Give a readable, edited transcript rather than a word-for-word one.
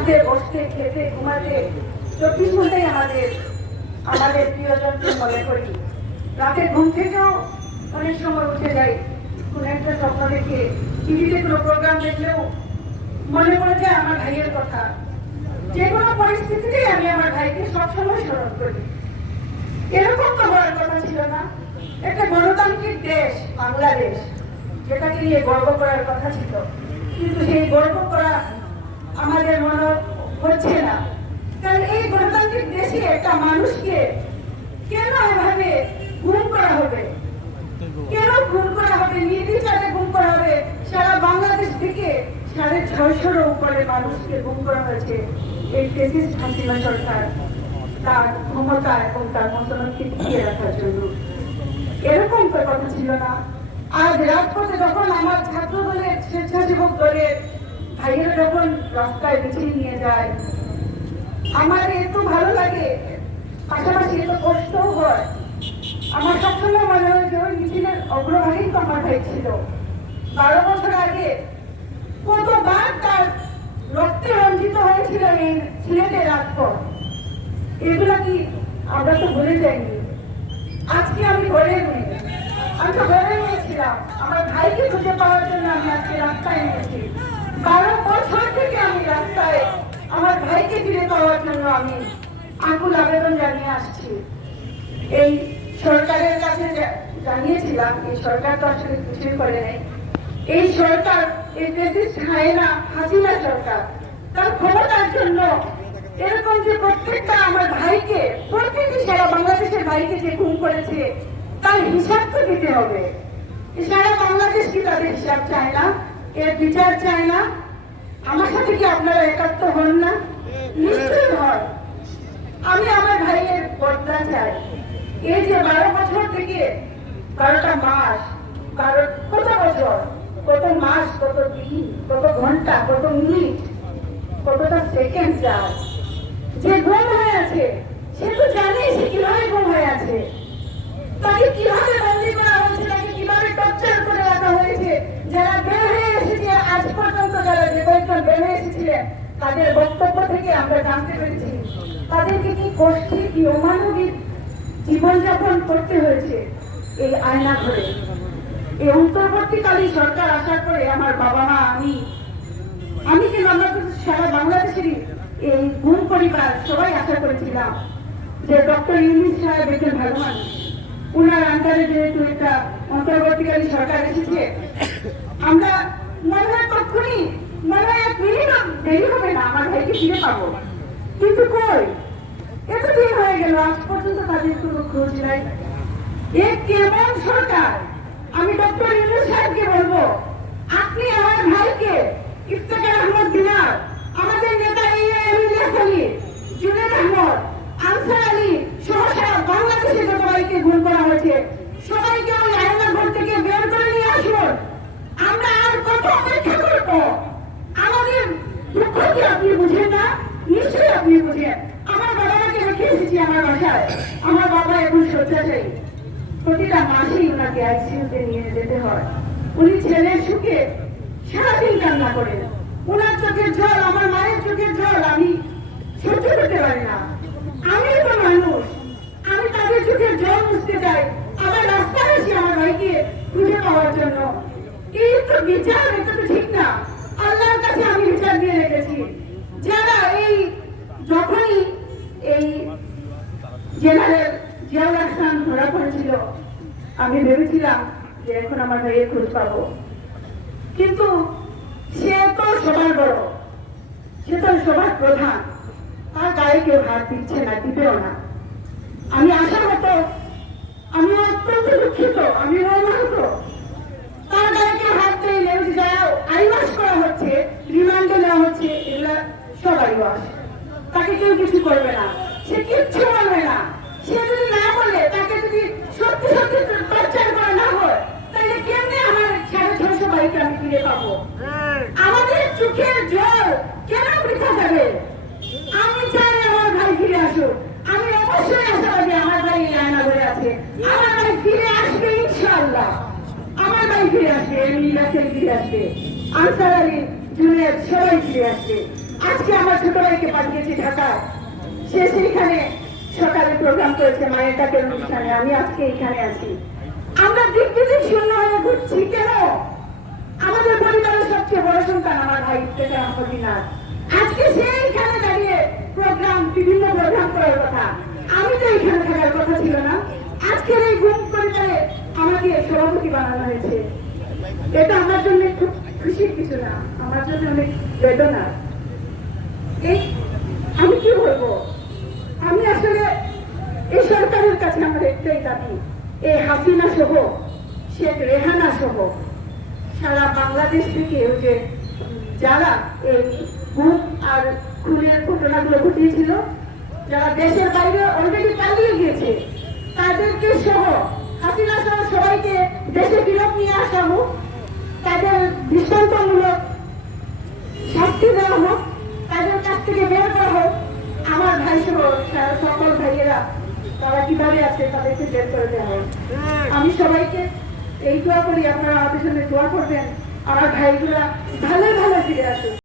হাঁটতে বসতে খেতে ঘুমাতে 24 ঘন্টাই আমাদের প্রিয়জনকে মনে করি। রাতে ঘুম থেকেও অনেক সময় উঠে যাই, কোন একটা স্বপ্ন দেখে টিভিতে কোনো প্রোগ্রাম দেখলেও মনে পড়ে যায় আমার ভাইয়ের কথা। যে কোনো পরিস্থিতিতেই আমি আমার ভাইকে সবসময় স্মরণ করি। এরকম তো হওয়ার কথা ছিল না। একটা গণতান্ত্রিক দেশ বাংলাদেশ, যেটাকে নিয়ে গর্ব করার কথা ছিল, কিন্তু সেই গর্ব করা আমাদের মনে হচ্ছে না। কারণ এই গণতান্ত্রিক দেশে একটা মানুষকে কেন এভাবে গুম করা হবে, কেন গুম করা হবে, নির্বিচারে গুম করা হবে? সারা বাংলাদেশ থেকে 650-র উপরে মানুষকে গুম করা হয়েছে এই ফ্যাসিস্ট হাসিনা সরকার তার ক্ষমতা এবং তার মন্ত্রণালয়কে টিকিয়ে রাখার জন্য। এরকম তো কথা ছিল না। আজ রাজপথে যখন আমার ছাত্র দলের স্বেচ্ছাসেবক দলের ভাইয়েরা যখন রাস্তায় মিছিল নিয়ে যায়, আমার এত ভালো লাগে, পাশাপাশি এত কষ্টও হয়। আমার সবসময় মনে হয় যে ওই মিছিলের অগ্রভাগেই তো আমার ভাই ছিল। 12 বছর আগে কতবার তার রক্তে রঞ্জিত হয়েছিল এই সিলেটের রাজপথ। এগুলা কি আমরা তো ভুলে যাইনি। আজকে আমি ঘরে নেই, আমি তো ঘরে নিয়েছিলাম আমার ভাইকে খুঁজে পাওয়ার জন্য। আমি আজকে রাস্তায় নিয়েছি। 12 বছর থেকে আমি রাস্তায় আমার ভাইকে ফিরে পাওয়ার জন্য আমি আকুল আবেদন জানিয়ে আসছি। এই সরকারের কাছে জানিয়েছিলাম, এই সরকার তো আসলে কিছুই করে নাই। এই সরকার, এই ফ্যাসিস্ট হাসিনা সরকার তার ক্ষমতার জন্য এরকম যে প্রত্যেকটা আমার ভাইকে, প্রত্যেকটি সারা বাংলাদেশের ভাইকে যে খুন করেছে তার হিসাব তো দিতে হবে। সারা বাংলাদেশ কি তাদের হিসাব চায় না? এর বিচার চায় না? আমার সাথে কি আপনারা একাত্ম হন না? নিশ্চয়ই হন। আমি আমার ভাইয়ের বদলা চাই। এই যে 12 বছর থেকে 12টা মাস, কত বছর, কত মাস, কত দিন, কত ঘন্টা, কত মিনিট, কতটা সেকেন্ড যায়, যে গুম হয়ে আছে সে তো জানে সে কিভাবে গুম হয়ে আছে, তাকে কিভাবে বন্দী করা হয়েছে, তাকে কিভাবে টর্চার করে রাখা হয়েছে। যারা বের হয়ে এসেছে আজ পর্যন্ত, যারা যে কয়েকজন বের হয়ে এসেছিলেন তাদের বক্তব্য থেকে আমরা জানতে পেরেছি তাদেরকে কি কষ্টে, কি অমানবিক জীবনযাপন করতে হয়েছে এই আয়না ঘরে। এই অন্তর্বর্তীকালীন সরকার আসার পরে আমার বাবা মা, আমি কেন, আমরা সারা বাংলাদেশেরই এই গুম পরিবার সবাই আশা করেছিলাম যে ডক্টর ইউনূস সাহেব একজন ভালো মানুষ, উনার আন্ডারে যেহেতু একটা অন্তর্বর্তীকালীন সরকার এসেছে, আমরা মনে হয় তখনই, মনে হয় 1 মিনিট দেরি হবে না, আমার ভাইকে ফিরে পাবো। কিন্তু কই, এতদিন হয়ে গেল, আজ পর্যন্ত তাদের কোনো খোঁজ নাই। এ কেমন সরকার? আমি ডক্টর ইউনূস সাহেবকে বলবো, আপনি আমার ভাইকে, ইফতেখার আহমদ দিনার, আমাদের নেতা ইলিয়াস আলী, জুনেদ আহমদ, আনসার আলী সহ সারা বাংলাদেশে যত ভাইকে গুম করা হয়েছে সবাইকে ওই আয়না ঘর থেকে বের করে নিয়ে আসুন। আমরা আর কত অপেক্ষা করবো? আমাদের দুঃখ কি আপনি বুঝেন না? নিশ্চয়ই আপনি বুঝেন। আমার বাবাকে রেখে এসেছি আমার বাসায়। আমার বাবা এখন শয্যাশায়ী, প্রতিটা মাসেই ওনাকে আইসিইউতে নিয়ে যেতে হয়। উনি ছেলের সুখে সারাদিন কান্না করেন। ওনার চোখের জল, আমার মায়ের চোখের জল আমি সহ্য করতে পারি না। আমি তো মানুষ, আমি তাদের চোখের জল মুছতে চাই, আবার রাস্তায় আসি আমার ভাইকে খুঁজে পাওয়ার জন্য। এই তো বিচার, এটা তো ঠিক না। আল্লাহর কাছে আমি বিচার দিয়ে রেখেছি। যারা যখনই এই জেনারেল জিয়াউল হাসান ধরা পড়েছিল, আমি ভেবেছিলাম যে এখন আমার ভাইয়ের খোঁজ পাবো, কিন্তু সে তো সবার বড়, সে তো সবার প্রধান, তার গায়ে কেউ হাত দিচ্ছে না, দিবেও না। আমি আশাহত, আমি অত্যন্ত দুঃখিত, আমি মর্মাহত। তার গায়ে কেউ হাত দেয়নি। যারা আইওয়াস করা হচ্ছে, রিমান্ডে নেওয়া হচ্ছে, এগুলা সব আইওয়াস। তাকে কেউ কিছু করবে না, সে কিচ্ছু বলবে না। সে যদি না বলে, তাকে যদি সত্যি সত্যি টর্চার করা না হয়, তাহলে কেমনে আমার 650 ভাইকে আমি ফিরে পাবো? আমাদের চোখের জল কেন বৃথা যাবে? আমি চাই আমার ভাই ফিরে আসুক। আমি অবশ্যই আশাবাদী আমার ভাই এই আয়না ঘরে আছে। আমার ভাই ফিরে আসবে ইনশাআল্লাহ। আমার ভাই ফিরে আসবে, ইলিয়াস ফিরে আসবে, আনসার আলী, জুনেদ সবাই ফিরে আসবে। আজকে আমার ছোট ভাইকে পাঠিয়েছি ঢাকায়, সে সেইখানে সকালে প্রোগ্রাম করেছে মায়ের ডাকের অনুষ্ঠানে। আমি আজকে এখানে আছি। আমরা দিক শূন্য হয়ে ঘুরছি কেন? আমাদের পরিবারের সবচেয়ে বড় সন্তান আমার ভাই ইফতেখার আহমদ ইনার। আজকে সে এখানে দাঁড়িয়ে বিভিন্ন প্রোগ্রাম করার কথা, আমি তো এখানে থাকার কথা ছিল না। আজকের এই গুম পরিবারে আমাকে সভাপতি বানানো হয়েছে। এটা আমার জন্য খুব খুশির কিছু না, আমার জন্য অনেক বেদনা। এই আমি কি বলবো, আমি আসলে এই সরকারের কাছে আমার একটাই দাবি, এই হাসিনা সহ শেখ রেহানা সহ সারা বাংলাদেশ থেকে যে যারা এই গুম আর খুনের ঘটনাগুলো ঘটিয়েছিল, যারা দেশের বাইরে অলরেডি পালিয়ে গিয়েছে, তাদেরকে সহ হাসিনা সহ সবাইকে দেশে ফেরত নিয়ে আসা হোক, তাদের দৃষ্টান্তমূলক শাস্তি দেওয়া হোক, তাদের কাছ থেকে বের করা হোক। আমার ভাই সহ সকল ভাইয়েরা তারা কিভাবে আছে তাদেরকে বের করে দেওয়া হোক। আমি সবাইকে এই দোয়া করি, আপনারা আমাদের সঙ্গে দোয়া করবেন, আমার ভাইগুলা ভালো ভালো ফিরে আসুক।